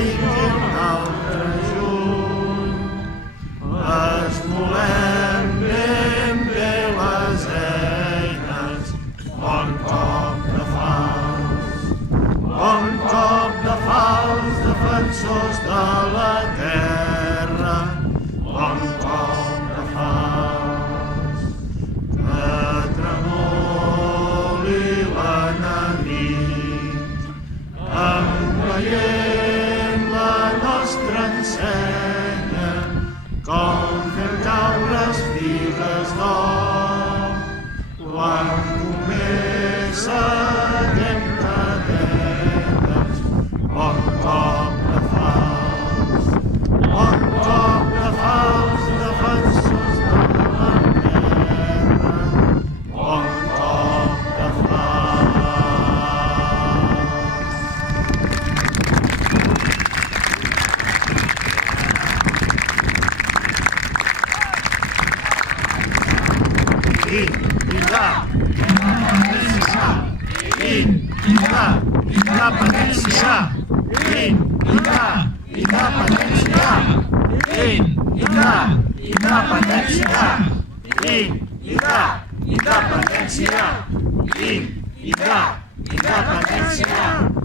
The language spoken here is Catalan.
amic i l'altre junt. Esmolem ben bé les eines, bon cop de falç. Bon cop de falç, defensors de la terra, bon cop de falç. Que tremoli l'enemic, veient la nostra ensenya, com fem caure espigues d'or. Quan comença aquell cadenes, bon cop de falç. Bon cop de falç, defensors de la terra, bon cop de falç. Independència.